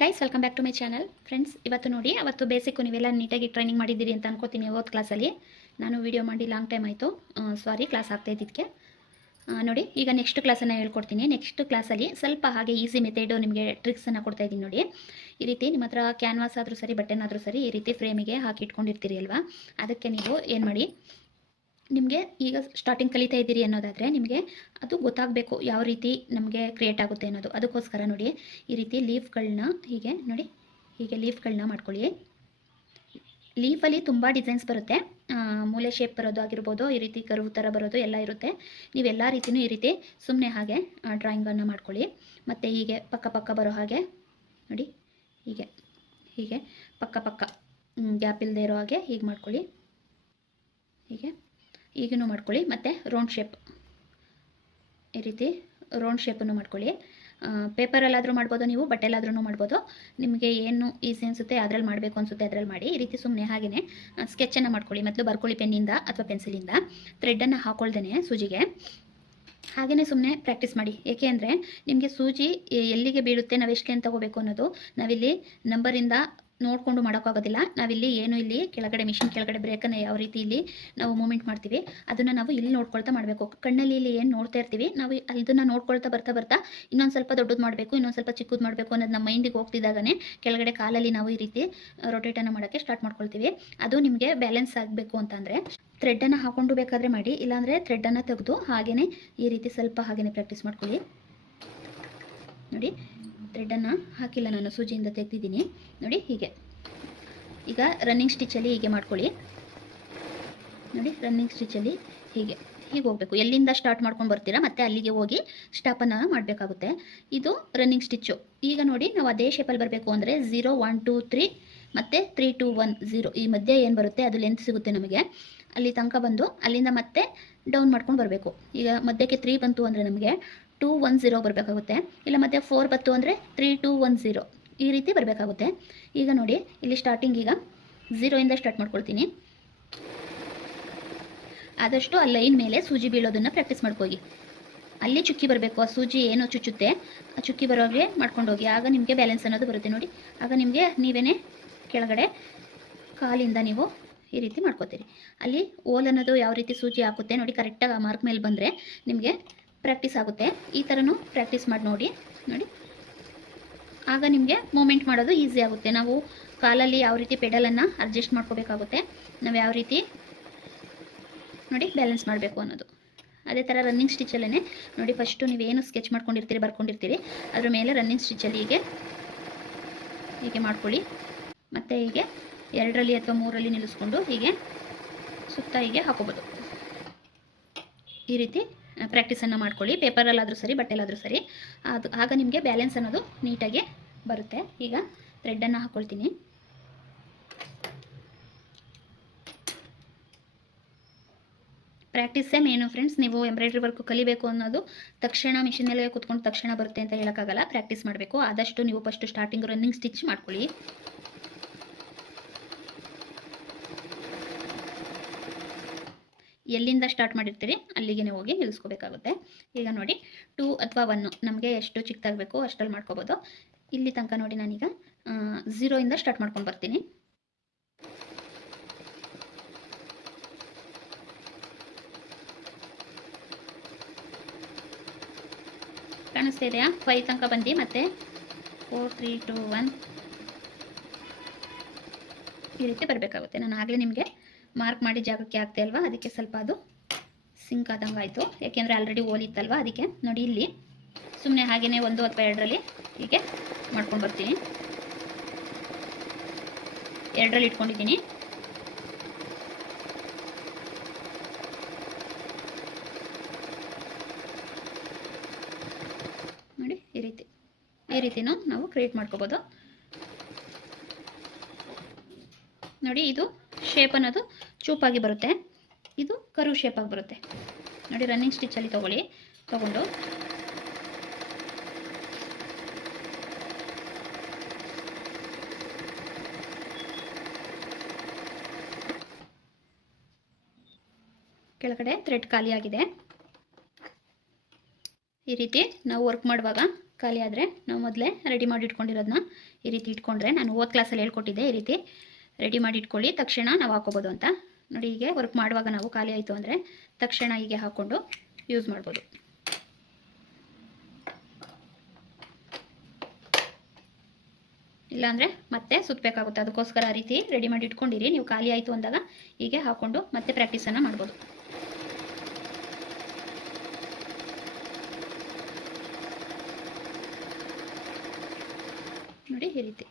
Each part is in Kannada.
Guys, welcome back to my channel. Friends, ಇವತ್ತು ನೋಡಿ, ಅವತ್ತು ಬೇಸಿಕ್ಕು ನೀವೆಲ್ಲ ನೀಟಾಗಿ ಟ್ರೈನಿಂಗ್ ಮಾಡಿದ್ದೀರಿ ಅಂತ ಅನ್ಕೋತೀನಿ. ಓದ್ ಕ್ಲಾಸಲ್ಲಿ ನಾನು ವೀಡಿಯೋ ಮಾಡಿ ಲಾಂಗ್ ಟೈಮ್ ಆಯಿತು, ಸಾರಿ, ಕ್ಲಾಸ್ ಆಗ್ತಾ ಇದ್ದಿದ್ದಕ್ಕೆ. ನೋಡಿ, ಈಗ ನೆಕ್ಸ್ಟ್ ಕ್ಲಾಸನ್ನು ಹೇಳ್ಕೊಡ್ತೀನಿ. ನೆಕ್ಸ್ಟ್ ಕ್ಲಾಸಲ್ಲಿ ಸ್ವಲ್ಪ ಹಾಗೆ ಈಸಿ ಮೆಥಡು ನಿಮಗೆ ಟ್ರಿಕ್ಸನ್ನು ಕೊಡ್ತಾ ಇದ್ದೀನಿ ನೋಡಿ. ಈ ರೀತಿ ನಿಮ್ಮ ಹತ್ರ ಕ್ಯಾನ್ವಾಸ್ ಆದರೂ ಸರಿ, ಬಟ್ಟೆನಾದರೂ ಸರಿ, ಈ ರೀತಿ ಫ್ರೇಮಿಗೆ ಹಾಕಿ ಇಟ್ಕೊಂಡಿರ್ತೀರಿ ಅಲ್ವಾ. ಅದಕ್ಕೆ ನೀವು ಏನು ಮಾಡಿ, ನಿಮಗೆ ಈಗ ಸ್ಟಾರ್ಟಿಂಗ್ ಕಲಿತಾ ಇದ್ದೀರಿ ಅನ್ನೋದಾದರೆ ನಿಮಗೆ ಅದು ಗೊತ್ತಾಗಬೇಕು ಯಾವ ರೀತಿ ನಮಗೆ ಕ್ರಿಯೇಟ್ ಆಗುತ್ತೆ ಅನ್ನೋದು. ಅದಕ್ಕೋಸ್ಕರ ನೋಡಿ, ಈ ರೀತಿ ಲೀಫ್ಗಳನ್ನ ಹೀಗೆ ನೋಡಿ, ಹೀಗೆ ಲೀಫ್ಗಳನ್ನ ಮಾಡ್ಕೊಳ್ಳಿ. ಲೀಫಲ್ಲಿ ತುಂಬ ಡಿಸೈನ್ಸ್ ಬರುತ್ತೆ. ಮೂಲೆ ಶೇಪ್ ಬರೋದು ಆಗಿರ್ಬೋದು, ಈ ರೀತಿ ಕರ್ವ್ ಥರ ಬರೋದು ಎಲ್ಲ ಇರುತ್ತೆ. ನೀವೆಲ್ಲ ರೀತಿಯೂ ಈ ರೀತಿ ಸುಮ್ಮನೆ ಹಾಗೆ ಡ್ರಾಯಿಂಗನ್ನು ಮಾಡ್ಕೊಳ್ಳಿ. ಮತ್ತು ಹೀಗೆ ಪಕ್ಕ ಪಕ್ಕ ಬರೋ ಹಾಗೆ ನೋಡಿ, ಹೀಗೆ ಹೀಗೆ ಪಕ್ಕ ಪಕ್ಕ ಗ್ಯಾಪ್ ಇಲ್ಲದೆ ಇರೋ ಹಾಗೆ ಹೀಗೆ ಮಾಡ್ಕೊಳ್ಳಿ. ಹೀಗೆ ಈಗಲೂ ಮಾಡ್ಕೊಳ್ಳಿ. ಮತ್ತು ರೌಂಡ್ ಶೇಪ್, ಈ ರೀತಿ ರೌಂಡ್ ಶೇಪನ್ನು ಮಾಡ್ಕೊಳ್ಳಿ. ಪೇಪರಲ್ಲಾದರೂ ಮಾಡ್ಬೋದು, ನೀವು ಬಟ್ಟೆಲ್ಲಾದ್ರೂ ಮಾಡ್ಬೋದು. ನಿಮಗೆ ಏನು ಈಸಿ ಅನಿಸುತ್ತೆ ಅದರಲ್ಲಿ ಮಾಡಬೇಕು ಅನಿಸುತ್ತೆ ಅದರಲ್ಲಿ ಮಾಡಿ. ಈ ರೀತಿ ಸುಮ್ಮನೆ ಹಾಗೆಯೇ ಸ್ಕೆಚನ್ನು ಮಾಡ್ಕೊಳ್ಳಿ. ಮೊದಲು ಬರ್ಕೊಳ್ಳಿ ಪೆನ್ನಿಂದ ಅಥವಾ ಪೆನ್ಸಿಲಿಂದ. ಥ್ರೆಡ್ಡನ್ನು ಹಾಕೊಳ್ದೇನೆ ಸೂಜಿಗೆ ಹಾಗೆಯೇ ಸುಮ್ಮನೆ ಪ್ರಾಕ್ಟೀಸ್ ಮಾಡಿ. ಏಕೆ ಅಂದರೆ ನಿಮಗೆ ಸೂಜಿ ಎಲ್ಲಿಗೆ ಬೀಳುತ್ತೆ, ನಾವು ಎಷ್ಟು ಅಂತ ತಗೋಬೇಕು ಅನ್ನೋದು ನಾವಿಲ್ಲಿ ನಂಬರಿಂದ ನೋಡಿಕೊಂಡು ಮಾಡೋಕ್ಕಾಗೋದಿಲ್ಲ. ನಾವಿಲ್ಲಿ ಏನು ಇಲ್ಲಿ ಕೆಳಗಡೆ ಮಿಷಿನ್ ಕೆಳಗಡೆ ಬ್ರೇಕನ್ನು ಯಾವ ರೀತಿ ಇಲ್ಲಿ ನಾವು ಮೂಮೆಂಟ್ ಮಾಡ್ತೀವಿ ಅದನ್ನು ನಾವು ಇಲ್ಲಿ ನೋಡ್ಕೊಳ್ತಾ ಮಾಡಬೇಕು. ಕಣ್ಣಲ್ಲಿ ಇಲ್ಲಿ ಏನು ನೋಡ್ತಾ ಇರ್ತೀವಿ ನಾವು ಅದನ್ನು ನೋಡ್ಕೊಳ್ತಾ ಬರ್ತಾ ಬರ್ತಾ ಇನ್ನೊಂದು ಸ್ವಲ್ಪ ದೊಡ್ಡದು ಮಾಡಬೇಕು, ಇನ್ನೊಂದು ಸ್ವಲ್ಪ ಚಿಕ್ಕದು ಮಾಡಬೇಕು ಅನ್ನೋದು ನಮ್ಮ ಮೈಂಡಿಗೆ ಹೋಗ್ತಿದ್ದಾಗನೇ ಕೆಳಗಡೆ ಕಾಲಲ್ಲಿ ನಾವು ಈ ರೀತಿ ರೊಟೇಟನ್ನು ಮಾಡೋಕ್ಕೆ ಸ್ಟಾರ್ಟ್ ಮಾಡ್ಕೊಳ್ತೀವಿ. ಅದು ನಿಮಗೆ ಬ್ಯಾಲೆನ್ಸ್ ಆಗಬೇಕು ಅಂತಂದರೆ ಥ್ರೆಡ್ಡನ್ನು ಹಾಕೊಂಡು ಬೇಕಾದರೆ ಮಾಡಿ, ಇಲ್ಲಾಂದರೆ ಥ್ರೆಡ್ಡನ್ನು ತೆಗೆದು ಹಾಗೆಯೇ ಈ ರೀತಿ ಸ್ವಲ್ಪ ಹಾಗೆಯೇ ಪ್ರಾಕ್ಟೀಸ್ ಮಾಡ್ಕೊಳ್ಳಿ. ನೋಡಿ, ಥ್ರೆಡ್ಡನ್ನು ಹಾಕಿಲ್ಲ, ನಾನು ಸೂಜಿಯಿಂದ ತೆಗೆದಿದ್ದೀನಿ ನೋಡಿ. ಹೀಗೆ ಈಗ ರನ್ನಿಂಗ್ ಸ್ಟಿಚ್ಚಲ್ಲಿ ಹೀಗೆ ಮಾಡ್ಕೊಳ್ಳಿ. ನೋಡಿ, ರನ್ನಿಂಗ್ ಸ್ಟಿಚ್ಚಲ್ಲಿ ಹೀಗೆ ಹೀಗೆ ಹೋಗಬೇಕು. ಎಲ್ಲಿಂದ ಸ್ಟಾರ್ಟ್ ಮಾಡ್ಕೊಂಡು ಬರ್ತೀರಾ ಮತ್ತೆ ಅಲ್ಲಿಗೆ ಹೋಗಿ ಸ್ಟಾಪನ್ನು ಮಾಡಬೇಕಾಗುತ್ತೆ. ಇದು ರನ್ನಿಂಗ್ ಸ್ಟಿಚ್ಚು. ಈಗ ನೋಡಿ, ನಾವು ಅದೇ ಶೇಪಲ್ಲಿ ಬರಬೇಕು ಅಂದರೆ 0 1 2 3 ಮತ್ತು 3 2 1 0 ಈ ಮಧ್ಯೆ ಏನು ಬರುತ್ತೆ ಅದು ಲೆಂತ್ ಸಿಗುತ್ತೆ ನಮಗೆ. ಅಲ್ಲಿ ತನಕ ಬಂದು ಅಲ್ಲಿಂದ ಮತ್ತೆ ಡೌನ್ ಮಾಡ್ಕೊಂಡು ಬರಬೇಕು. ಈಗ ಮಧ್ಯಕ್ಕೆ 3 ಬಂತು ಅಂದರೆ ನಮಗೆ 2 1 0 ಬರಬೇಕಾಗುತ್ತೆ. ಇಲ್ಲ ಮತ್ತೆ 4 ಬಂತು ಅಂದರೆ 3 2 1 0 ಈ ರೀತಿ ಬರಬೇಕಾಗುತ್ತೆ. ಈಗ ನೋಡಿ, ಇಲ್ಲಿ ಸ್ಟಾರ್ಟಿಂಗ್ ಈಗ 0ಇಂದ ಸ್ಟಾರ್ಟ್ ಮಾಡ್ಕೊಳ್ತೀನಿ. ಆದಷ್ಟು ಆ ಲೈನ್ ಮೇಲೆ ಸೂಜಿ ಬೀಳೋದನ್ನು ಪ್ರಾಕ್ಟೀಸ್ ಮಾಡ್ಕೋಗಿ. ಅಲ್ಲಿ ಚುಕ್ಕಿ ಬರಬೇಕು, ಆ ಸೂಜಿ ಏನೋ ಚುಚ್ಚುತ್ತೆ ಆ ಚುಕ್ಕಿ ಬರೋಗೆ ಮಾಡ್ಕೊಂಡು ಹೋಗಿ. ಆಗ ನಿಮಗೆ ಬ್ಯಾಲೆನ್ಸ್ ಅನ್ನೋದು ಬರುತ್ತೆ ನೋಡಿ. ಆಗ ನಿಮಗೆ ನೀವೇ ಕೆಳಗಡೆ ಕಾಲಿಂದ ನೀವು ಈ ರೀತಿ ಮಾಡ್ಕೋತೀರಿ. ಅಲ್ಲಿ ಓಲ್ ಅನ್ನೋದು ಯಾವ ರೀತಿ ಸೂಜಿ ಹಾಕುತ್ತೆ ನೋಡಿ, ಕರೆಕ್ಟಾಗಿ ಆ ಮಾರ್ಕ್ ಮೇಲೆ ಬಂದರೆ ನಿಮಗೆ ಪ್ರಾಕ್ಟೀಸ್ ಆಗುತ್ತೆ. ಈ ಥರನೂ ಪ್ರಾಕ್ಟೀಸ್ ಮಾಡಿ ನೋಡಿ. ನೋಡಿ, ಆಗ ನಿಮಗೆ ಮೂಮೆಂಟ್ ಮಾಡೋದು ಈಸಿ ಆಗುತ್ತೆ. ನಾವು ಕಾಲಲ್ಲಿ ಯಾವ ರೀತಿ ಪೆಡಲನ್ನು ಅಡ್ಜಸ್ಟ್ ಮಾಡ್ಕೋಬೇಕಾಗುತ್ತೆ, ನಾವು ಯಾವ ರೀತಿ ನೋಡಿ ಬ್ಯಾಲೆನ್ಸ್ ಮಾಡಬೇಕು ಅನ್ನೋದು. ಅದೇ ಥರ ರನ್ನಿಂಗ್ ಸ್ಟಿಚ್ಚಲ್ಲೇ ನೋಡಿ, ಫಸ್ಟು ನೀವೇನು ಸ್ಕೆಚ್ ಮಾಡ್ಕೊಂಡಿರ್ತೀರಿ ಬರ್ಕೊಂಡಿರ್ತೀರಿ ಅದ್ರ ಮೇಲೆ ರನ್ನಿಂಗ್ ಸ್ಟಿಚ್ಚಲ್ಲಿ ಹೀಗೆ ಹೀಗೆ ಮಾಡ್ಕೊಳ್ಳಿ. ಮತ್ತು ಹೀಗೆ 2ರಲ್ಲಿ ಅಥವಾ 3ರಲ್ಲಿ ನಿಲ್ಲಿಸ್ಕೊಂಡು ಹೀಗೆ ಸುತ್ತ ಹೀಗೆ ಹಾಕೋಬೋದು. ಈ ರೀತಿ ಪ್ರಾಕ್ಟೀಸನ್ನು ಮಾಡ್ಕೊಳ್ಳಿ. ಪೇಪರಲ್ಲಾದರೂ ಸರಿ, ಬಟ್ಟೆಲಾದರೂ ಸರಿ. ಅದು ಆಗ ನಿಮಗೆ ಬ್ಯಾಲೆನ್ಸ್ ಅನ್ನೋದು ನೀಟಾಗಿ ಬರುತ್ತೆ. ಈಗ ಥ್ರೆಡ್ಡನ್ನು ಹಾಕ್ಕೊಳ್ತೀನಿ. ಪ್ರಾಕ್ಟೀಸೇ ಮೇನು ಫ್ರೆಂಡ್ಸ್. ನೀವು ಎಂಬ್ರಾಯ್ಡ್ರಿ ವರ್ಕ್ ಕಲಿಬೇಕು ಅನ್ನೋದು ತಕ್ಷಣ ಮಿಷಿನಲ್ಲೇ ಕೂತ್ಕೊಂಡು ತಕ್ಷಣ ಬರುತ್ತೆ ಅಂತ ಹೇಳೋಕ್ಕಾಗಲ್ಲ. ಪ್ರಾಕ್ಟೀಸ್ ಮಾಡಬೇಕು. ಆದಷ್ಟು ನೀವು ಫಸ್ಟು ಸ್ಟಾರ್ಟಿಂಗ್ ರನ್ನಿಂಗ್ ಸ್ಟಿಚ್ ಮಾಡ್ಕೊಳ್ಳಿ. ಎಲ್ಲಿಂದ ಸ್ಟಾರ್ಟ್ ಮಾಡಿರ್ತೀರಿ ಅಲ್ಲಿಗೆ ಹೋಗಿ ನಿಲ್ಲಿಸ್ಕೋಬೇಕಾಗುತ್ತೆ. ಈಗ ನೋಡಿ, 2 ಅಥವಾ 1 ನಮಗೆ ಎಷ್ಟು ಚಿಕ್ಕದಾಗಬೇಕು ಅಷ್ಟರಲ್ಲಿ ಮಾಡ್ಕೋಬೋದು. ಇಲ್ಲಿ ತನಕ ನೋಡಿ, ನಾನೀಗ 0ಇಂದ ಸ್ಟಾರ್ಟ್ ಮಾಡ್ಕೊಂಡು ಬರ್ತೀನಿ. ಕಾಣಿಸ್ತಾ ಇದೆಯಾ? 5 ತನಕ ಬಂದು ಮತ್ತೆ 4 3 2 1 ಈ ರೀತಿ ಬರಬೇಕಾಗುತ್ತೆ. ನಾನು ಆಗಲೇ ನಿಮಗೆ ಮಾರ್ಕ್ ಮಾಡಿ ಜಾಗಕ್ಕೆ ಆಗ್ತಾ ಅಲ್ವಾ, ಅದಕ್ಕೆ ಸ್ವಲ್ಪ ಅದು ಸಿಂಕ್ ಆದಂಗೆ ಆಯಿತು. ಯಾಕೆಂದರೆ ಆಲ್ರೆಡಿ ಓಲಿತ್ತಲ್ವ, ಅದಕ್ಕೆ ನೋಡಿ ಇಲ್ಲಿ ಸುಮ್ಮನೆ ಹಾಗೆಯೇ 1 ಅಥವಾ 2ರಲ್ಲಿ ಹೀಗೆ ಮಾಡ್ಕೊಂಡು ಬರ್ತೀನಿ. 2ರಲ್ಲಿ ಇಟ್ಕೊಂಡಿದ್ದೀನಿ. ನೋಡಿ, ಈ ರೀತಿನೂ ನಾವು ಕ್ರಿಯೇಟ್ ಮಾಡ್ಕೋಬೋದು. ನೋಡಿ, ಇದು ಶೇಪ್ ಅನ್ನೋದು ಚೂಪಾಗಿ ಬರುತ್ತೆ, ಇದು ಕರು ಶೇಪಾಗಿ ಬರುತ್ತೆ. ನೋಡಿ, ರನ್ನಿಂಗ್ ಸ್ಟಿಚ್ಚಲ್ಲಿ ತಗೊಂಡು ಕೆಳಗಡೆ ಥ್ರೆಡ್ ಖಾಲಿಯಾಗಿದೆ. ಈ ರೀತಿ ನಾವು ವರ್ಕ್ ಮಾಡುವಾಗ ಖಾಲಿ ಆದರೆ ನಾವು ಮೊದಲೇ ರೆಡಿ ಮಾಡಿ ಇಟ್ಕೊಂಡಿರೋದನ್ನ ಈ ರೀತಿ ಇಟ್ಕೊಂಡ್ರೆ, ನಾನು ಹೋದ ಕ್ಲಾಸಲ್ಲಿ ಹೇಳ್ಕೊಟ್ಟಿದ್ದೆ ಈ ರೀತಿ ರೆಡಿ ಮಾಡಿ ಇಟ್ಕೊಳ್ಳಿ, ತಕ್ಷಣ ನಾವು ಹಾಕೋಬೋದು ಅಂತ. ನೋಡಿ, ಹೀಗೆ ವರ್ಕ್ ಮಾಡುವಾಗ ನಾವು ಖಾಲಿ ಆಯಿತು ಅಂದರೆ ತಕ್ಷಣ ಹೀಗೆ ಹಾಕ್ಕೊಂಡು ಯೂಸ್ ಮಾಡ್ಬೋದು. ಇಲ್ಲಾಂದರೆ ಮತ್ತೆ ಸುತ್ತಬೇಕಾಗುತ್ತೆ. ಅದಕ್ಕೋಸ್ಕರ ಆ ರೀತಿ ರೆಡಿ ಮಾಡಿ ಇಟ್ಕೊಂಡಿರಿ. ನೀವು ಖಾಲಿ ಆಯಿತು ಅಂದಾಗ ಹೀಗೆ ಹಾಕ್ಕೊಂಡು ಮತ್ತೆ ಪ್ರಾಕ್ಟೀಸನ್ನು ಮಾಡ್ಬೋದು. ನೋಡಿ, ಈ ರೀತಿ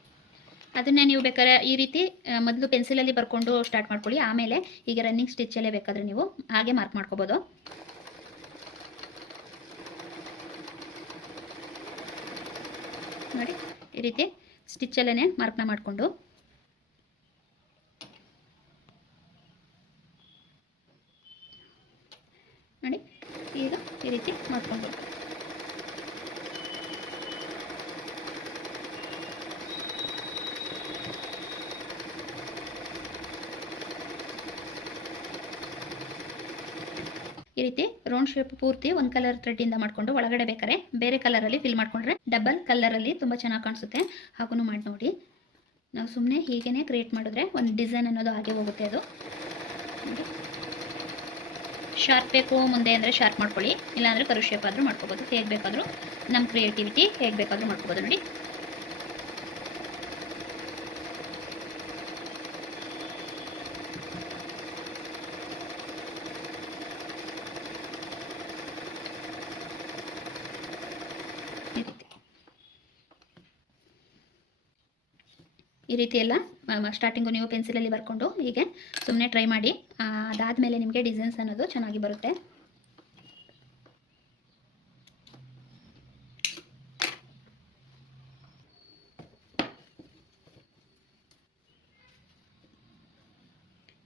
ಅದನ್ನೇ ನೀವು ಬೇಕಾದ್ರೆ ಈ ರೀತಿ ಮೊದಲು ಪೆನ್ಸಿಲಲ್ಲಿ ಬರ್ಕೊಂಡು ಸ್ಟಾರ್ಟ್ ಮಾಡ್ಕೊಳ್ಳಿ. ಆಮೇಲೆ ಈಗ ರನ್ನಿಂಗ್ ಸ್ಟಿಚ್ಚಲ್ಲೇ ಬೇಕಾದರೆ ನೀವು ಹಾಗೆ ಮಾರ್ಕ್ ಮಾಡ್ಕೋಬೋದು. ನೋಡಿ, ಈ ರೀತಿ ಸ್ಟಿಚ್ಚಲ್ಲೇ ಮಾರ್ಕ್ನ ಮಾಡಿಕೊಂಡು ನೋಡಿ, ಈಗ ಈ ರೀತಿ ಮಾಡಿಕೊಂಡು ಈ ರೀತಿ ರೌಂಡ್ ಶೇಪ್ ಪೂರ್ತಿ ಒಂದು ಕಲರ್ ಥ್ರೆಡ್ಡಿಂದ ಮಾಡಿಕೊಂಡು ಒಳಗಡೆ ಬೇಕಾದ್ರೆ ಬೇರೆ ಕಲರಲ್ಲಿ ಫಿಲ್ ಮಾಡಿಕೊಂಡ್ರೆ ಡಬಲ್ ಕಲರಲ್ಲಿ ತುಂಬ ಚೆನ್ನಾಗಿ ಕಾಣಿಸುತ್ತೆ. ಹಾಗೂ ಮಾಡಿ ನೋಡಿ, ನಾವು ಸುಮ್ಮನೆ ಹೀಗೇ ಕ್ರಿಯೇಟ್ ಮಾಡಿದ್ರೆ ಒಂದು ಡಿಸೈನ್ ಅನ್ನೋದು ಹಾಗೆ ಹೋಗುತ್ತೆ. ಅದು ನೋಡಿ, ಶಾರ್ಪ್ ಬೇಕು ಮುಂದೆ ಅಂದರೆ ಶಾರ್ಪ್ ಮಾಡ್ಕೊಳ್ಳಿ, ಇಲ್ಲಾಂದರೆ ಕರು ಶೇಪ್ ಆದರೂ ಮಾಡ್ಕೋಬೋದು. ಹೇಗೆ ಬೇಕಾದರೂ ನಮ್ಮ ಕ್ರಿಯೇಟಿವಿಟಿ ಹೇಗೆ ಬೇಕಾದರೂ ಮಾಡ್ಕೋಬೋದು. ನೋಡಿ, ಈ ರೀತಿ ಎಲ್ಲ ಸ್ಟಾರ್ಟಿಂಗು ನೀವು ಪೆನ್ಸಿಲಲ್ಲಿ ಬರ್ಕೊಂಡು ಹೀಗೆ ಸುಮ್ಮನೆ ಟ್ರೈ ಮಾಡಿ. ಅದಾದಮೇಲೆ ನಿಮಗೆ ಡಿಸೈನ್ಸ್ ಅನ್ನೋದು ಚೆನ್ನಾಗಿ ಬರುತ್ತೆ.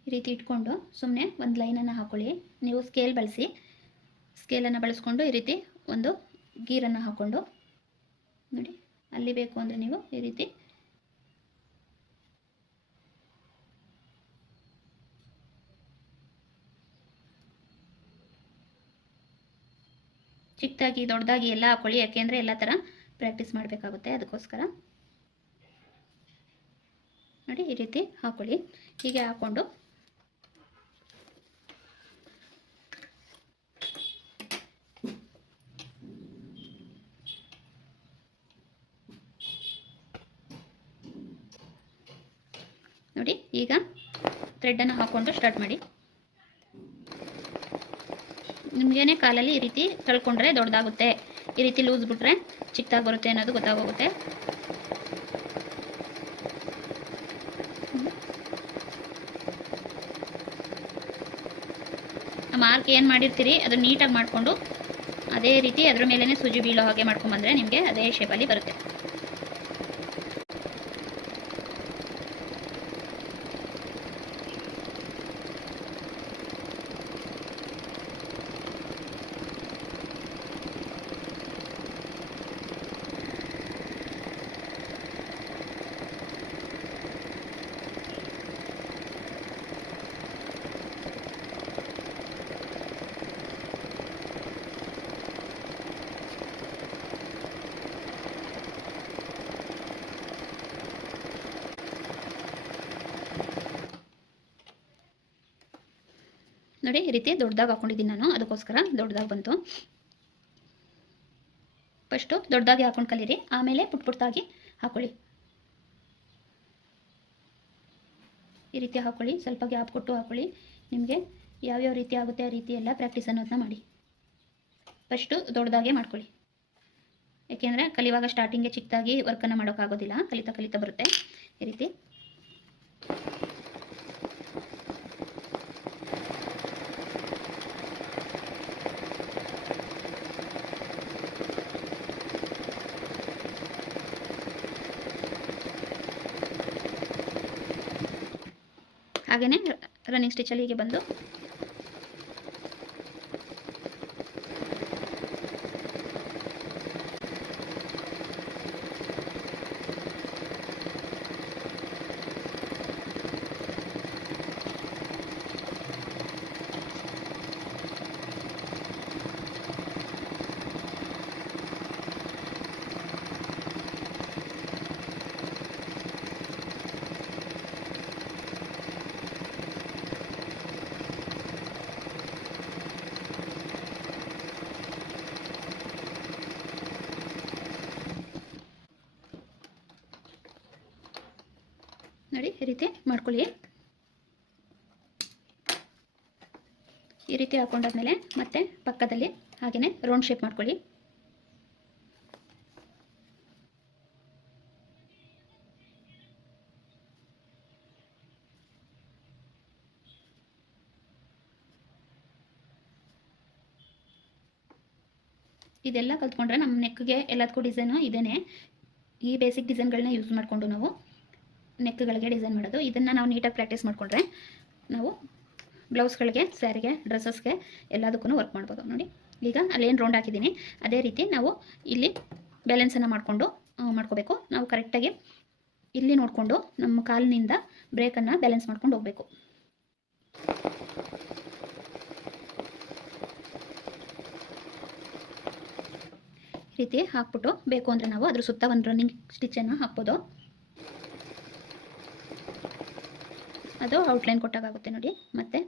ಈ ರೀತಿ ಇಟ್ಕೊಂಡು ಸುಮ್ಮನೆ ಒಂದು ಲೈನನ್ನು ಹಾಕೊಳ್ಳಿ. ನೀವು ಸ್ಕೇಲ್ ಬಳಸಿ, ಸ್ಕೇಲನ್ನು ಬಳಸ್ಕೊಂಡು ಈ ರೀತಿ ಒಂದು ಗೀರನ್ನು ಹಾಕ್ಕೊಂಡು ನೋಡಿ, ಅಲ್ಲಿ ಬೇಕು ಅಂದರೆ ನೀವು ಈ ರೀತಿ ಚಿಕ್ಕದಾಗಿ ದೊಡ್ಡದಾಗಿ ಎಲ್ಲ ಹಾಕೊಳ್ಳಿ. ಯಾಕೆಂದರೆ ಎಲ್ಲ ಥರ ಪ್ರಾಕ್ಟೀಸ್ ಮಾಡಬೇಕಾಗುತ್ತೆ. ಅದಕ್ಕೋಸ್ಕರ ನೋಡಿ, ಈ ರೀತಿ ಹಾಕೊಳ್ಳಿ. ಹೀಗೆ ಹಾಕ್ಕೊಂಡು ನೋಡಿ, ಈಗ ಥ್ರೆಡ್ಡನ್ನು ಹಾಕ್ಕೊಂಡು ಸ್ಟಾರ್ಟ್ ಮಾಡಿ. ನಿಮಗೇನೆ ಕಾಲಲ್ಲಿ ಈ ರೀತಿ ತಳ್ಕೊಂಡ್ರೆ ದೊಡ್ಡದಾಗುತ್ತೆ, ಈ ರೀತಿ ಲೂಸ್ ಬಿಟ್ರೆ ಚಿಕ್ಕದಾಗಿ ಬರುತ್ತೆ ಅನ್ನೋದು ಗೊತ್ತಾಗೋಗುತ್ತೆ. ಮಾರ್ಕ್ ಏನು ಮಾಡಿರ್ತೀರಿ ಅದು ನೀಟಾಗಿ ಮಾಡಿಕೊಂಡು ಅದೇ ರೀತಿ ಅದ್ರ ಮೇಲೇ ಸೂಜಿ ಬೀಳೋ ಹಾಗೆ ಮಾಡ್ಕೊಂಡ್ಬಂದರೆ ನಿಮಗೆ ಅದೇ ಶೇಪಲ್ಲಿ ಬರುತ್ತೆ. ನೋಡಿ, ಈ ರೀತಿ ದೊಡ್ಡದಾಗಿ ಹಾಕೊಂಡಿದ್ದೀನಿ ನಾನು, ಅದಕ್ಕೋಸ್ಕರ ದೊಡ್ಡದಾಗಿ ಬಂತು. ಫಸ್ಟು ದೊಡ್ಡದಾಗಿ ಹಾಕೊಂಡು ಕಲೀರಿ, ಆಮೇಲೆ ಪುಟ್ ಪುಟ್ಟದಾಗಿ ಹಾಕೊಳ್ಳಿ. ಈ ರೀತಿ ಹಾಕೊಳ್ಳಿ, ಸ್ವಲ್ಪ ಗ್ಯಾಪ್ ಕೊಟ್ಟು ಹಾಕೊಳ್ಳಿ. ನಿಮಗೆ ಯಾವ್ಯಾವ ರೀತಿ ಆಗುತ್ತೆ ಆ ರೀತಿ ಎಲ್ಲ ಪ್ರಾಕ್ಟೀಸ್ ಅನ್ನೋದನ್ನ ಮಾಡಿ. ಫಸ್ಟು ದೊಡ್ಡದಾಗೆ ಮಾಡ್ಕೊಳ್ಳಿ, ಯಾಕೆಂದರೆ ಕಲಿಯುವಾಗ ಸ್ಟಾರ್ಟಿಂಗ್ಗೆ ಚಿಕ್ಕದಾಗಿ ವರ್ಕನ್ನು ಮಾಡೋಕ್ಕಾಗೋದಿಲ್ಲ, ಕಲಿತಾ ಕಲಿತಾ ಬರುತ್ತೆ. ಈ ರೀತಿ ಹಾಗೆಯೇ ರನ್ನಿಂಗ್ ಸ್ಟಿಚಲ್ಲಿ ಹೀಗೆ ಬಂದು ಈ ರೀತಿ ಮಾಡ್ಕೊಳ್ಳಿ. ಈ ರೀತಿ ಹಾಕೊಂಡಾದ್ಮೇಲೆ ಮತ್ತೆ ಪಕ್ಕದಲ್ಲಿ ಹಾಗೆಯೇ ರೌಂಡ್ ಶೇಪ್ ಮಾಡ್ಕೊಳ್ಳಿ. ಇದೆಲ್ಲ ಕಲ್ತ್ಕೊಂಡ್ರೆ ನಮ್ಮ ನೆಕ್ಗೆ ಎಲ್ಲದಕ್ಕೂ ಡಿಸೈನು ಇದೇನೆ. ಈ ಬೇಸಿಕ್ ಡಿಸೈನ್ಗಳನ್ನ ಯೂಸ್ ಮಾಡಿಕೊಂಡು ನಾವು ನೆಕ್ಗಳಿಗೆ ಡಿಸೈನ್ ಮಾಡೋದು. ಇದನ್ನು ನಾವು ನೀಟಾಗಿ ಪ್ರಾಕ್ಟೀಸ್ ಮಾಡಿಕೊಂಡ್ರೆ ನಾವು ಬ್ಲೌಸ್ಗಳಿಗೆ, ಸ್ಯಾರಿಗೆ, ಡ್ರೆಸ್ಸಸ್ಗೆ ಎಲ್ಲದಕ್ಕೂ ವರ್ಕ್ ಮಾಡ್ಬೋದು. ನೋಡಿ ಈಗ ಅಲ್ಲೇನು ರೌಂಡ್ ಹಾಕಿದ್ದೀನಿ ಅದೇ ರೀತಿ ನಾವು ಇಲ್ಲಿ ಬ್ಯಾಲೆನ್ಸನ್ನು ಮಾಡ್ಕೋಬೇಕು. ನಾವು ಕರೆಕ್ಟಾಗಿ ಇಲ್ಲಿ ನೋಡಿಕೊಂಡು ನಮ್ಮ ಕಾಲಿನಿಂದ ಬ್ರೇಕನ್ನು ಬ್ಯಾಲೆನ್ಸ್ ಮಾಡ್ಕೊಂಡು ಹೋಗಬೇಕು. ಈ ರೀತಿ ಹಾಕ್ಬಿಟ್ಟು ಬೇಕು ಅಂದರೆ ನಾವು ಅದ್ರ ಸುತ್ತ ಒಂದು ರನ್ನಿಂಗ್ ಸ್ಟಿಚ್ಚನ್ನು ಹಾಕ್ಬೋದು. ಅದು ಔಟ್ಲೈನ್ ಕೊಟ್ಟಾಗುತ್ತೆ ನೋಡಿ. ಮತ್ತೆ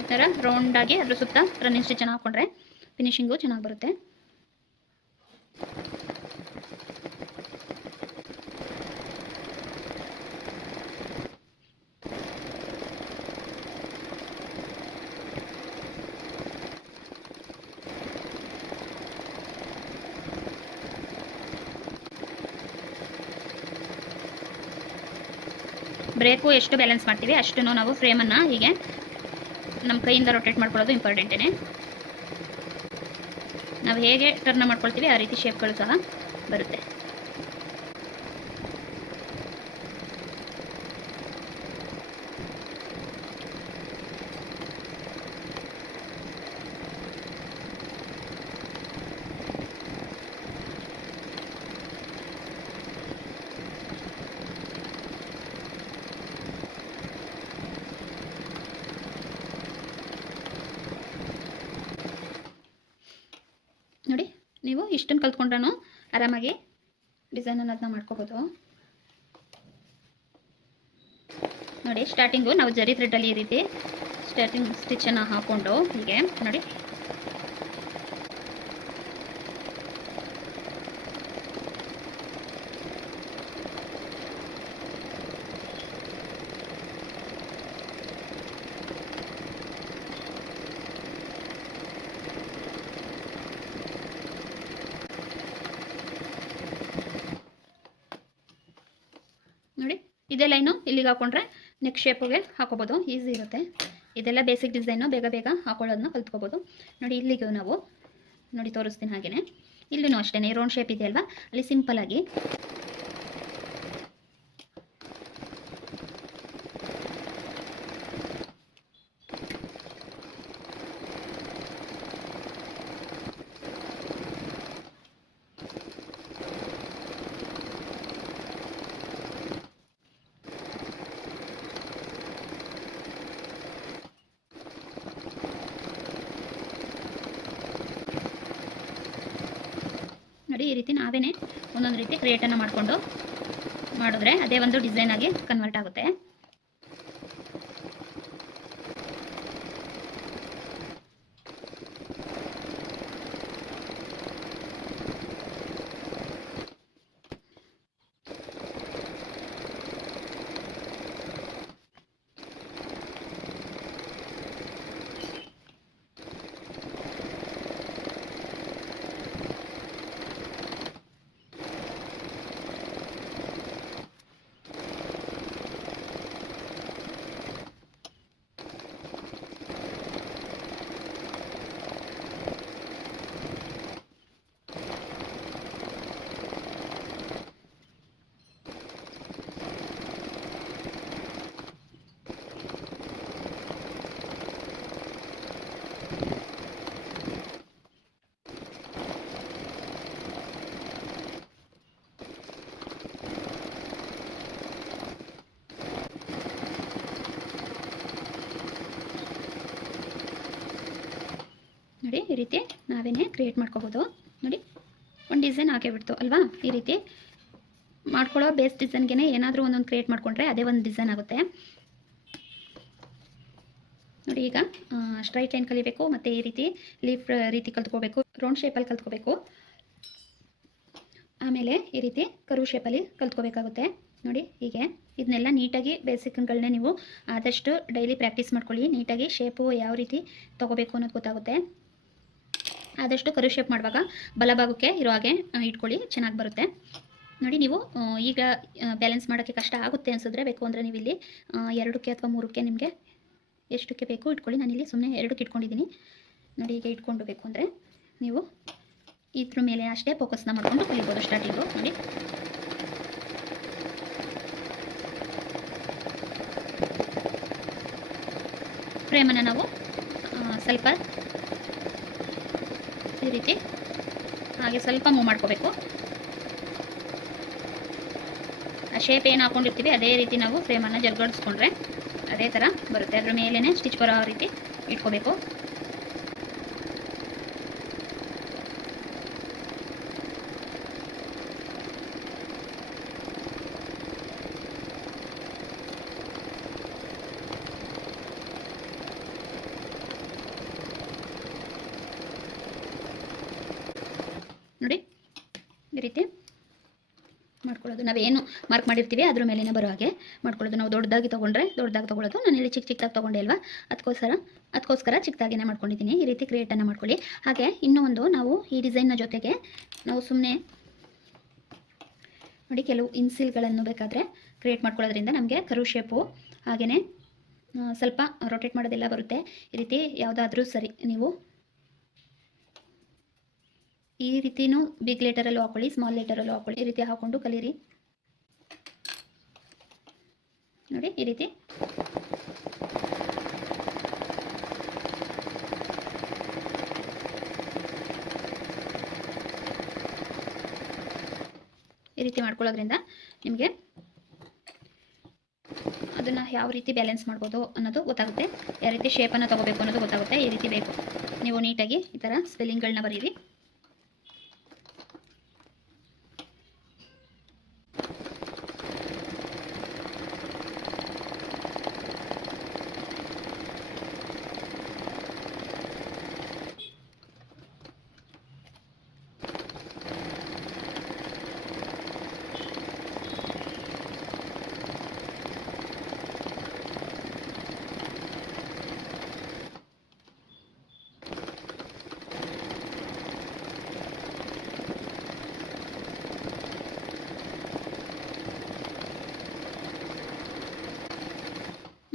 ಈ ಥರ ರೌಂಡಾಗಿ ಅದ್ರ ಸುತ್ತ ರನ್ನಿಂಗ್ ಸ್ಟಿಚ್ಚನ್ನು ಹಾಕ್ಕೊಂಡ್ರೆ ಫಿನಿಶಿಂಗು ಚೆನ್ನಾಗಿ ಬರುತ್ತೆ. ಬ್ರೇಕು ಎಷ್ಟು ಬ್ಯಾಲೆನ್ಸ್ ಮಾಡ್ತೀವಿ ಅಷ್ಟು ನಾವು ಫ್ರೇಮನ್ನು ಹೀಗೆ ನಮ್ಮ ಕೈಯಿಂದ ರೊಟೇಟ್ ಮಾಡ್ಕೊಳ್ಳೋದು ಇಂಪಾರ್ಟೆಂಟೇ. ನಾವು ಹೇಗೆ ಟರ್ನ್ ಮಾಡ್ಕೊಳ್ತೀವಿ ಆ ರೀತಿ ಶೇಪ್ಗಳು ಸಹ ಬರುತ್ತೆ. ನೋಡಿ ನೀವು ಇಷ್ಟನ್ನು ಕಲ್ತ್ಕೊಂಡ್ರೂ ಆರಾಮಾಗಿ ಡಿಸೈನನ್ನು ಅದನ್ನ ಮಾಡ್ಕೋಬೋದು. ನೋಡಿ ಸ್ಟಾರ್ಟಿಂಗು ನಾವು ಜರಿ ಥ್ರೆಡ್ಡಲ್ಲಿ ಈ ರೀತಿ ಸ್ಟಾರ್ಟಿಂಗ್ ಸ್ಟಿಚ್ಚನ್ನು ಹಾಕ್ಕೊಂಡು ಹೀಗೆ ನೋಡಿ ನೋಡಿ ಇದೇ ಲೈನು ಇಲ್ಲಿಗೆ ಹಾಕೊಂಡ್ರೆ ನೆಕ್ಸ್ಟ್ ಶೇಪಿಗೆ ಹಾಕೋಬೋದು, ಈಸಿ ಇರುತ್ತೆ. ಇದೆಲ್ಲ ಬೇಸಿಕ್ ಡಿಸೈನು ಬೇಗ ಬೇಗ ಹಾಕೊಳ್ಳೋದನ್ನ ಕಲ್ತ್ಕೋಬೋದು. ನೋಡಿ ಇಲ್ಲಿಗೂ ನಾವು ನೋಡಿ ತೋರಿಸ್ತೀನಿ. ಹಾಗೆಯೇ ಇಲ್ಲಿನೂ ಅಷ್ಟೇ ರೌಂಡ್ ಶೇಪ್ ಇದೆಯಲ್ವಾ, ಅಲ್ಲಿ ಸಿಂಪಲ್ಲಾಗಿ ನೋಡಿ ಈ ರೀತಿ ನಾವೇನೇ ಒಂದೊಂದು ರೀತಿ ಕ್ರಿಯೇಟನ್ನು ಮಾಡಿಕೊಂಡು ಮಾಡಿದ್ರೆ ಅದೇ ಒಂದು ಡಿಸೈನ್ ಆಗಿ ಕನ್ವರ್ಟ್ ಆಗುತ್ತೆ. ನೋಡಿ ಈ ರೀತಿ ನಾವೇನೇ ಕ್ರಿಯೇಟ್ ಮಾಡ್ಕೋಬೋದು. ನೋಡಿ ಡಿಸೈನ್ ಆಗೇ ಬಿಡ್ತು ಅಲ್ವಾ. ಈ ರೀತಿ ಮಾಡ್ಕೊಳ್ಳೋ ಬೇಸ್ ಡಿಸೈನ್ಗೆ ಏನಾದರೂ ಒಂದೊಂದು ಕ್ರಿಯೇಟ್ ಮಾಡಿಕೊಂಡ್ರೆ ಅದೇ ಒಂದು ಡಿಸೈನ್ ಆಗುತ್ತೆ ನೋಡಿ. ಈಗ ಸ್ಟ್ರೈಟ್ ಲೈನ್ ಕಲಿಬೇಕು, ಮತ್ತು ಈ ರೀತಿ ಲೀಫ್ ರೀತಿ ಕಲ್ತ್ಕೋಬೇಕು, ರೌಂಡ್ ಶೇಪಲ್ಲಿ ಕಲ್ತ್ಕೋಬೇಕು, ಆಮೇಲೆ ಈ ರೀತಿ ಕರ್ವ್ ಶೇಪಲ್ಲಿ ಕಲ್ತ್ಕೋಬೇಕಾಗುತ್ತೆ ನೋಡಿ. ಹೀಗೆ ಇದನ್ನೆಲ್ಲ ನೀಟಾಗಿ ಬೇಸಿಕ್ಗಳನ್ನೇ ನೀವು ಆದಷ್ಟು ಡೈಲಿ ಪ್ರಾಕ್ಟೀಸ್ ಮಾಡ್ಕೊಳ್ಳಿ. ನೀಟಾಗಿ ಶೇಪು ಯಾವ ರೀತಿ ತೊಗೋಬೇಕು ಅನ್ನೋದು ಗೊತ್ತಾಗುತ್ತೆ. ಆದಷ್ಟು ಕರ್ವ್ ಶೇಪ್ ಮಾಡುವಾಗ ಬಲಭಾಗಕ್ಕೆ ಇರೋ ಹಾಗೆ ಇಟ್ಕೊಳ್ಳಿ, ಚೆನ್ನಾಗಿ ಬರುತ್ತೆ ನೋಡಿ. ನೀವು ಈಗ ಬ್ಯಾಲೆನ್ಸ್ ಮಾಡೋಕ್ಕೆ ಕಷ್ಟ ಆಗುತ್ತೆ ಅನಿಸಿದ್ರೆ ಬೇಕು ಅಂದರೆ ನೀವು ಇಲ್ಲಿ 2ಕ್ಕೆ ಅಥವಾ 3ಕ್ಕೆ ನಿಮಗೆ ಎಷ್ಟಕ್ಕೆ ಬೇಕು ಇಟ್ಕೊಳ್ಳಿ. ನಾನಿಲ್ಲಿ ಸುಮ್ಮನೆ 2ಕ್ಕೆ ಇಟ್ಕೊಂಡಿದ್ದೀನಿ ನೋಡಿ. ಈಗ ಇಟ್ಕೊಂಡು ಬೇಕು ಅಂದರೆ ನೀವು ಇದ್ರ ಮೇಲೆ ಅಷ್ಟೇ ಫೋಕಸ್ನ ಮಾಡಿಕೊಂಡು ಕಲಿಬೋದು ಸ್ಟಾರ್ಟಿಂಗು ನೋಡಿ. ಫ್ರೇಮನ್ನು ನಾವು ಸ್ವಲ್ಪ ಈ ರೀತಿ ಹಾಗೆ ಸ್ವಲ್ಪ ಮೂವ್ ಮಾಡ್ಕೋಬೇಕು. ಆ ಶೇಪ್ ಏನು ಹಾಕೊಂಡಿರ್ತೀವಿ ಅದೇ ರೀತಿ ನಾವು ಫ್ರೇಮನ್ನು ಜರುಗಿಸ್ಕೊಂಡ್ರೆ ಅದೇ ಥರ ಬರುತ್ತೆ. ಅದ್ರ ಮೇಲೇ ಸ್ಟಿಚ್ ಬರೋ ರೀತಿ ಇಟ್ಕೋಬೇಕು. ನೋಡಿ ಈ ರೀತಿ ಮಾಡ್ಕೊಳ್ಳೋದು. ನಾವೇನು ಮಾರ್ಕ್ ಮಾಡಿರ್ತೀವಿ ಅದ್ರ ಮೇಲೇನೆ ಬರೋ ಹಾಗೆ ಮಾಡ್ಕೊಳ್ಳೋದು. ನಾವು ದೊಡ್ಡದಾಗಿ ತೊಗೊಂಡ್ರೆ ದೊಡ್ಡದಾಗಿ ತೊಗೊಳ್ಳೋದು. ನಾನು ಇಲ್ಲಿ ಚಿಕ್ಕದಾಗಿ ತೊಗೊಂಡೆ ಅಲ್ವಾ, ಅದಕ್ಕೋಸ್ಕರ ಚಿಕ್ಕದಾಗಿನೇ ಮಾಡ್ಕೊಂಡಿದ್ದೀನಿ. ಈ ರೀತಿ ಕ್ರಿಯೇಟನ್ನು ಮಾಡ್ಕೊಳ್ಳಿ. ಹಾಗೆ ಇನ್ನೂ ಒಂದು, ನಾವು ಈ ಡಿಸೈನ್ನ ಜೊತೆಗೆ ನಾವು ಸುಮ್ಮನೆ ನೋಡಿ ಕೆಲವು ಇನ್ಸಿಲ್ಗಳನ್ನು ಬೇಕಾದರೆ ಕ್ರಿಯೇಟ್ ಮಾಡ್ಕೊಳ್ಳೋದ್ರಿಂದ ನಮಗೆ ಕರ್ವ್ ಶೇಪು ಹಾಗೆಯೇ ಸ್ವಲ್ಪ ರೊಟೇಟ್ ಮಾಡೋದೆಲ್ಲ ಬರುತ್ತೆ. ಈ ರೀತಿ ಯಾವುದಾದ್ರೂ ಸರಿ ನೀವು ಈ ರೀತಿನೂ ಬಿಗ್ ಲೆಟರಲ್ಲೂ ಹಾಕೊಳ್ಳಿ, ಸ್ಮಾಲ್ ಲೆಟರಲ್ಲೂ ಹಾಕೊಳ್ಳಿ. ಈ ರೀತಿ ಹಾಕ್ಕೊಂಡು ಕಲೀರಿ ನೋಡಿ. ಈ ರೀತಿ ಮಾಡ್ಕೊಳ್ಳೋದ್ರಿಂದ ನಿಮಗೆ ಅದನ್ನು ಯಾವ ರೀತಿ ಬ್ಯಾಲೆನ್ಸ್ ಮಾಡ್ಬೋದು ಅನ್ನೋದು ಗೊತ್ತಾಗುತ್ತೆ. ಯಾವ ರೀತಿ ಶೇಪನ್ನು ತೊಗೋಬೇಕು ಅನ್ನೋದು ಗೊತ್ತಾಗುತ್ತೆ. ಈ ರೀತಿ ಬೇಕು ನೀವು ನೀಟಾಗಿ ಈ ಥರ ಸ್ಪೆಲ್ಲಿಂಗ್ಗಳನ್ನ ಬರೀರಿ.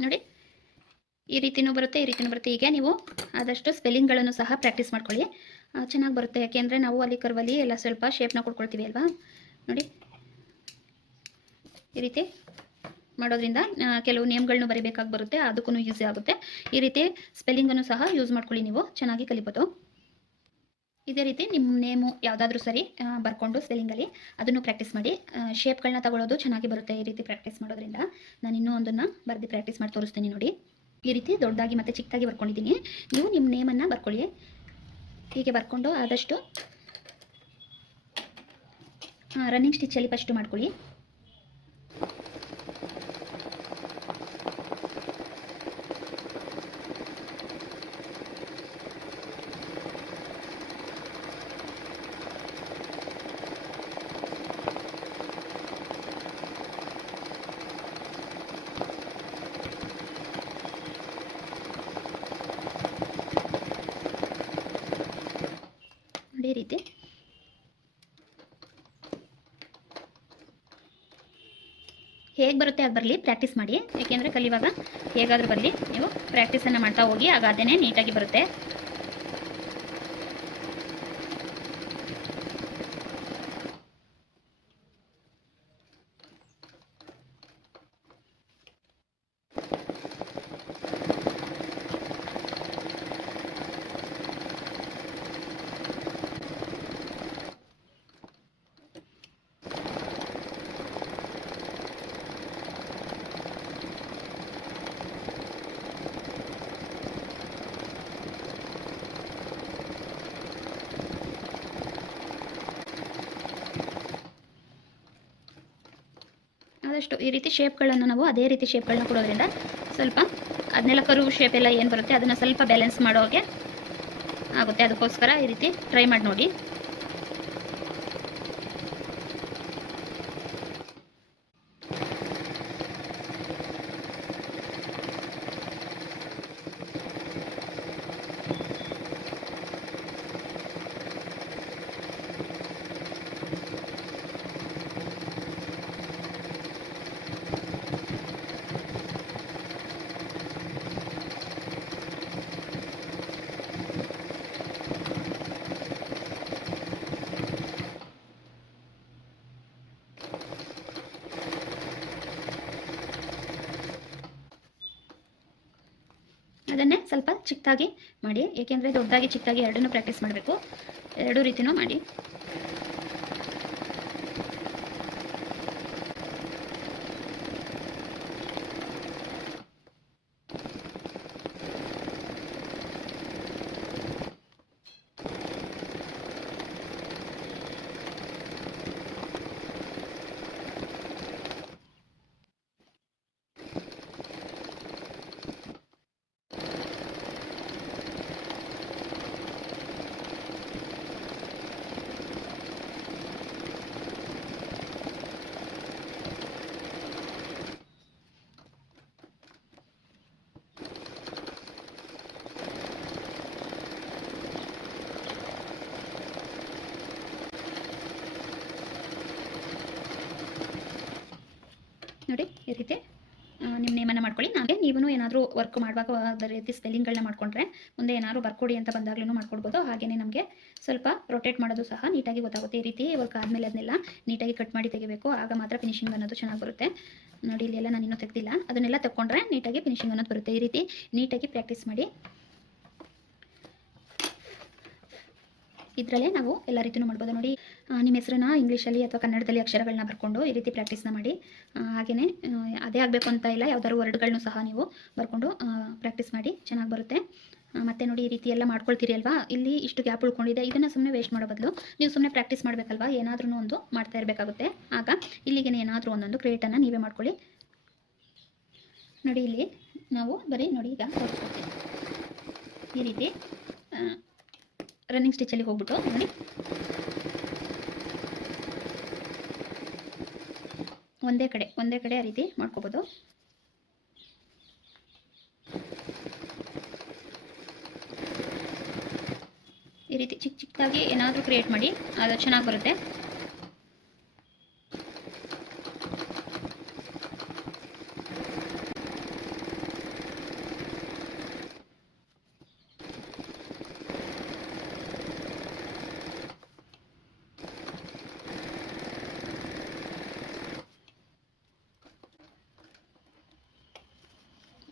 ನೋಡಿ ಈ ರೀತಿನೂ ಬರುತ್ತೆ, ಈ ರೀತಿನೂ ಬರುತ್ತೆ. ಈಗ ನೀವು ಆದಷ್ಟು ಸ್ಪೆಲ್ಲಿಂಗ್ಗಳನ್ನು ಸಹ ಪ್ರಾಕ್ಟೀಸ್ ಮಾಡ್ಕೊಳ್ಳಿ, ಚೆನ್ನಾಗಿ ಬರುತ್ತೆ. ಯಾಕೆಂದರೆ ನಾವು ಅಲ್ಲಿ ಕರ್ವಲ್ಲಿ ಎಲ್ಲ ಸ್ವಲ್ಪ ಶೇಪ್ನ ಕೊಡ್ಕೊಳ್ತೀವಿ ಅಲ್ವಾ. ನೋಡಿ ಈ ರೀತಿ ಮಾಡೋದ್ರಿಂದ ಕೆಲವು ನೇಮ್ಗಳನ್ನೂ ಬರೀಬೇಕಾಗಿ ಬರುತ್ತೆ, ಅದಕ್ಕೂ ಯೂಸ್ ಆಗುತ್ತೆ. ಈ ರೀತಿ ಸ್ಪೆಲ್ಲಿಂಗನ್ನು ಸಹ ಯೂಸ್ ಮಾಡ್ಕೊಳ್ಳಿ, ನೀವು ಚೆನ್ನಾಗಿ ಕಲಿಬೋದು. ಇದೇ ರೀತಿ ನಿಮ್ಮ ನೇಮು ಯಾವುದಾದ್ರೂ ಸರಿ ಬರ್ಕೊಂಡು ಸ್ಪೆಲ್ಲಿಂಗಲ್ಲಿ ಅದನ್ನು ಪ್ರಾಕ್ಟೀಸ್ ಮಾಡಿ. ಶೇಪ್ಗಳನ್ನ ತಗೊಳ್ಳೋದು ಚೆನ್ನಾಗಿ ಬರುತ್ತೆ ಈ ರೀತಿ ಪ್ರಾಕ್ಟೀಸ್ ಮಾಡೋದ್ರಿಂದ. ನಾನು ಇನ್ನೂ ಒಂದನ್ನು ಬರೆದು ಪ್ರಾಕ್ಟೀಸ್ ಮಾಡಿ ತೋರಿಸ್ತೀನಿ ನೋಡಿ. ಈ ರೀತಿ ದೊಡ್ಡದಾಗಿ ಮತ್ತು ಚಿಕ್ಕದಾಗಿ ಬರ್ಕೊಂಡಿದ್ದೀನಿ. ನೀವು ನಿಮ್ಮ ನೇಮನ್ನು ಬರ್ಕೊಳ್ಳಿ. ಹೀಗೆ ಬರ್ಕೊಂಡು ಆದಷ್ಟು ರನ್ನಿಂಗ್ ಸ್ಟಿಚ್ಚಲ್ಲಿ ಫಸ್ಟು ಮಾಡ್ಕೊಳ್ಳಿ. ಈ ರೀತಿ ಹೇಗೆ ಬರುತ್ತೆ ಆಗ ಬರಲಿ, ಪ್ರಾಕ್ಟೀಸ್ ಮಾಡಿ. ಏಕೆಂದರೆ ಕಲಿಯುವಾಗ ಹೇಗಾದರೂ ಬರಲಿ, ನೀವು ಪ್ರಾಕ್ಟೀಸನ್ನು ಮಾಡ್ತಾ ಹೋಗಿ, ಆಗ ಅದೇ ನೀಟಾಗಿ ಬರುತ್ತೆ. ಆದಷ್ಟು ಈ ರೀತಿ ಶೇಪ್ಗಳನ್ನು ನಾವು ಅದೇ ರೀತಿ ಶೇಪ್ಗಳನ್ನ ಕೊಡೋದ್ರಿಂದ ಸ್ವಲ್ಪ ಅದನ್ನೆಲ್ಲ ಕರ್ವ್ ಶೇಪ್ ಎಲ್ಲ ಏನು ಬರುತ್ತೆ ಅದನ್ನು ಸ್ವಲ್ಪ ಬ್ಯಾಲೆನ್ಸ್ ಮಾಡೋಗೆ ಆಗುತ್ತೆ. ಅದಕ್ಕೋಸ್ಕರ ಈ ರೀತಿ ಟ್ರೈ ಮಾಡಿ ನೋಡಿ. ಅದನ್ನೇ ಸ್ವಲ್ಪ ಚಿಕ್ಕದಾಗಿ ಮಾಡಿ, ಏಕೆಂದರೆ ದೊಡ್ಡದಾಗಿ ಚಿಕ್ಕದಾಗಿ ಎರಡನ್ನೂ ಪ್ರಾಕ್ಟೀಸ್ ಮಾಡಬೇಕು. ಎರಡೂ ರೀತಿಯೂ ಮಾಡಿ. ನೋಡಿ ಈ ರೀತಿ ನಿಮ್ಮ ನೇಮನ್ನು ಮಾಡ್ಕೊಳ್ಳಿ. ನೀವು ಏನಾದರೂ ವರ್ಕ್ ಮಾಡುವಾಗ ಅದೇ ರೀತಿ ಸ್ಪೆಲ್ಲಿಂಗ್ಗಳನ್ನ ಮಾಡ್ಕೊಂಡ್ರೆ ಮುಂದೆ ಏನಾದರೂ ಬರ್ಕೊಡಿ ಅಂತ ಬಂದಾಗ್ಲೂ ಮಾಡ್ಕೊಡ್ಬೋದು. ಹಾಗೆಯೇ ನಮಗೆ ಸ್ವಲ್ಪ ರೊಟೇಟ್ ಮಾಡೋದು ಸಹ ನೀಟಾಗಿ ಗೊತ್ತಾಗುತ್ತೆ. ಈ ರೀತಿ ವರ್ಕ್ ಆದಮೇಲೆ ಅದನ್ನೆಲ್ಲ ನೀಟಾಗಿ ಕಟ್ ಮಾಡಿ ತೆಗಿಬೇಕು, ಆಗ ಮಾತ್ರ ಫಿನಿಶಿಂಗ್ ಅನ್ನೋದು ಚೆನ್ನಾಗಿ ಬರುತ್ತೆ. ನೋಡಿ ಇಲ್ಲೆಲ್ಲ ನಾನು ಇನ್ನೂ ತೆಗೆದಿಲ್ಲ, ಅದನ್ನೆಲ್ಲ ತಗೊಂಡ್ರೆ ನೀಟಾಗಿ ಫಿನಿಶಿಂಗ್ ಅನ್ನೋದು ಬರುತ್ತೆ. ಈ ರೀತಿ ನೀಟಾಗಿ ಪ್ರಾಕ್ಟೀಸ್ ಮಾಡಿ. ಇದರಲ್ಲೇ ನಾವು ಎಲ್ಲ ರೀತಿಯೂ ಮಾಡ್ಬೋದು. ನೋಡಿ ನಿಮ್ಮ ಹೆಸರನ್ನ ಇಂಗ್ಲೀಷಲ್ಲಿ ಅಥವಾ ಕನ್ನಡದಲ್ಲಿ ಅಕ್ಷರಗಳನ್ನ ಬರ್ಕೊಂಡು ಈ ರೀತಿ ಪ್ರಾಕ್ಟೀಸ್ನ ಮಾಡಿ. ಹಾಗೆಯೇ ಅದೇ ಆಗಬೇಕು ಅಂತ ಇಲ್ಲ, ಯಾವ್ದಾದ್ರು ವರ್ಡ್ಗಳನ್ನೂ ಸಹ ನೀವು ಬರ್ಕೊಂಡು ಪ್ರಾಕ್ಟೀಸ್ ಮಾಡಿ, ಚೆನ್ನಾಗಿ ಬರುತ್ತೆ. ಮತ್ತು ನೋಡಿ ಈ ರೀತಿ ಎಲ್ಲ ಮಾಡ್ಕೊಳ್ತೀರಿ ಅಲ್ವಾ, ಇಲ್ಲಿ ಇಷ್ಟು ಗ್ಯಾಪ್ ಉಳ್ಕೊಂಡಿದೆ, ಇದನ್ನು ಸುಮ್ಮನೆ ವೇಸ್ಟ್ ಮಾಡೋ ಬದಲು ನೀವು ಸುಮ್ಮನೆ ಪ್ರಾಕ್ಟೀಸ್ ಮಾಡಬೇಕಲ್ವಾ, ಏನಾದ್ರೂ ಒಂದು ಮಾಡ್ತಾ ಇರಬೇಕಾಗುತ್ತೆ. ಆಗ ಇಲ್ಲಿಗೆ ಏನಾದರೂ ಒಂದೊಂದು ಕ್ರಿಯೇಟನ್ನು ನೀವೇ ಮಾಡ್ಕೊಳ್ಳಿ. ನೋಡಿ ಇಲ್ಲಿ ನಾವು ಬರೀ ನೋಡಿ ಈಗ ತೋರಿಸ್ಕೊಡ್ತೀವಿ. ಈ ರೀತಿ ರನ್ನಿಂಗ್ ಸ್ಟಿಚಲ್ಲಿ ಹೋಗ್ಬಿಟ್ಟು ನೋಡಿ ಒಂದೇ ಕಡೆ ಆ ರೀತಿ ಮಾಡ್ಕೋಬೋದು. ಈ ರೀತಿ ಚಿಕ್ಕದಾಗಿ ಏನಾದರೂ ಕ್ರಿಯೇಟ್ ಮಾಡಿ, ಅದು ಚೆನ್ನಾಗಿ ಬರುತ್ತೆ.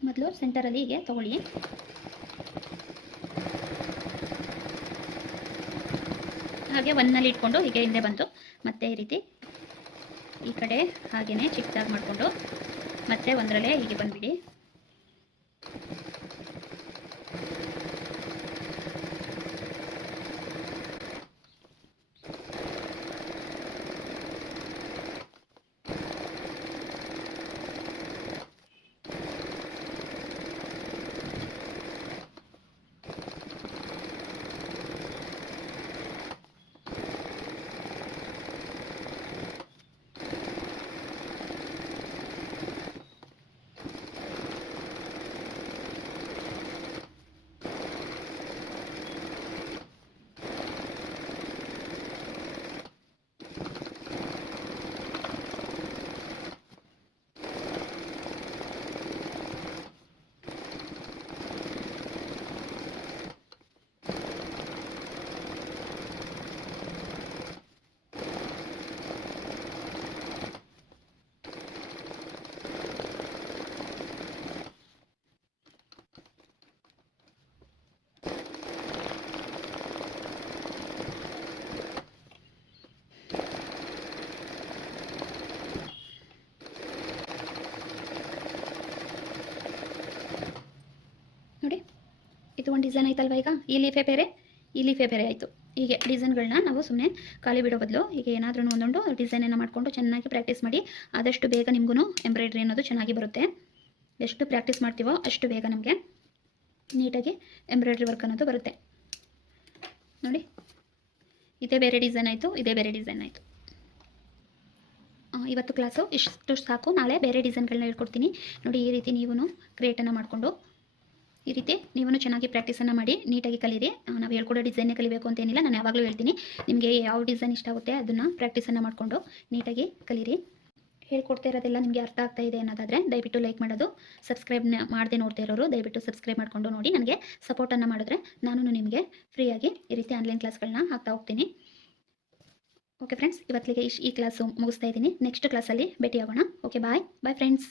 ಮೊದಲು ಸೆಂಟರಲ್ಲಿ ಹೀಗೆ ತಗೊಳ್ಳಿ. ಹಾಗೆ ಒಂದಲ್ಲಿ ಇಟ್ಕೊಂಡು ಹೀಗೆ ಹಿಂದೆ ಬಂದು ಮತ್ತೆ ಈ ರೀತಿ ಈ ಕಡೆ ಹಾಗೆಯೇ ಚಿಕ್ಕದಾಗಿ ಮಾಡಿಕೊಂಡು ಮತ್ತೆ ಒಂದರಲ್ಲೇ ಹೀಗೆ ಬಂದುಬಿಡಿ. ನೋಡಿ ಇದು ಒಂದು ಡಿಸೈನ್ ಆಯ್ತಲ್ವ. ಈಗ ಈ ಲೀಫೆ ಬೇರೆ ಈ ಲೀಫೆ ಬೇರೆ ಆಯಿತು. ಹೀಗೆ ಡಿಸೈನ್ಗಳನ್ನ ನಾವು ಸುಮ್ಮನೆ ಖಾಲಿ ಬಿಡೋ ಬದಲು ಹೀಗೆ ಏನಾದ್ರೂ ಒಂದೊಂದು ಡಿಸೈನನ್ನು ಮಾಡಿಕೊಂಡು ಚೆನ್ನಾಗಿ ಪ್ರಾಕ್ಟೀಸ್ ಮಾಡಿ. ಆದಷ್ಟು ಬೇಗ ನಿಮಗೂ ಎಂಬ್ರಾಯ್ಡ್ರಿ ಅನ್ನೋದು ಚೆನ್ನಾಗಿ ಬರುತ್ತೆ. ಎಷ್ಟು ಪ್ರಾಕ್ಟೀಸ್ ಮಾಡ್ತೀವೋ ಅಷ್ಟು ಬೇಗ ನಮಗೆ ನೀಟಾಗಿ ಎಂಬ್ರಾಯ್ಡ್ರಿ ವರ್ಕ್ ಅನ್ನೋದು ಬರುತ್ತೆ. ನೋಡಿ, ಇದೇ ಬೇರೆ ಡಿಸೈನ್ ಆಯಿತು, ಇದೇ ಬೇರೆ ಡಿಸೈನ್ ಆಯಿತು. ಇವತ್ತು ಕ್ಲಾಸು ಇಷ್ಟು ಸಾಕು. ನಾಳೆ ಬೇರೆ ಡಿಸೈನ್ಗಳನ್ನ ಹೇಳ್ಕೊಡ್ತೀನಿ. ನೋಡಿ, ಈ ರೀತಿ ನೀವು ಕ್ರಿಯೇಟನ್ನು ಮಾಡಿಕೊಂಡು ಈ ರೀತಿ ನೀವು ಚೆನ್ನಾಗಿ ಪ್ರಾಕ್ಟೀಸನ್ನು ಮಾಡಿ ನೀಟಾಗಿ ಕಲೀರಿ. ನಾವು ಹೇಳ್ಕೊಡೋ ಡಿಸೈನೇ ಕಲಿಬೇಕು ಅಂತೇನಿಲ್ಲ, ನಾನು ಯಾವಾಗಲೂ ಹೇಳ್ತೀನಿ. ನಿಮಗೆ ಯಾವ ಡಿಸೈನ್ ಇಷ್ಟ ಆಗುತ್ತೆ ಅದನ್ನು ಪ್ರಾಕ್ಟೀಸನ್ನು ಮಾಡಿಕೊಂಡು ನೀಟಾಗಿ ಕಲೀರಿ. ಹೇಳ್ಕೊಡ್ತಾ ಇರೋದೆಲ್ಲ ನಿಮಗೆ ಅರ್ಥ ಆಗ್ತಾ ಇದೆ ಅನ್ನೋದಾದರೆ ದಯವಿಟ್ಟು ಲೈಕ್ ಮಾಡೋದು, ಸಬ್ಸ್ಕ್ರೈಬ್ ಮಾಡದೆ ನೋಡ್ತಾ ಇರೋರು ದಯವಿಟ್ಟು ಸಬ್ಸ್ಕ್ರೈಬ್ ಮಾಡಿಕೊಂಡು ನೋಡಿ. ನನಗೆ ಸಪೋರ್ಟನ್ನು ಮಾಡಿದ್ರೆ ನಾನು ನಿಮಗೆ ಫ್ರೀಯಾಗಿ ಈ ರೀತಿ ಆನ್ಲೈನ್ ಕ್ಲಾಸ್ಗಳನ್ನ ಹಾಕ್ತಾ ಹೋಗ್ತೀನಿ. ಓಕೆ ಫ್ರೆಂಡ್ಸ್, ಇವತ್ತಿಗೆ ಈ ಕ್ಲಾಸು ಮುಗಿಸ್ತಾ ಇದ್ದೀನಿ. ನೆಕ್ಸ್ಟ್ ಕ್ಲಾಸಲ್ಲಿ ಭೇಟಿಯಾಗೋಣ. Okay, bye friends.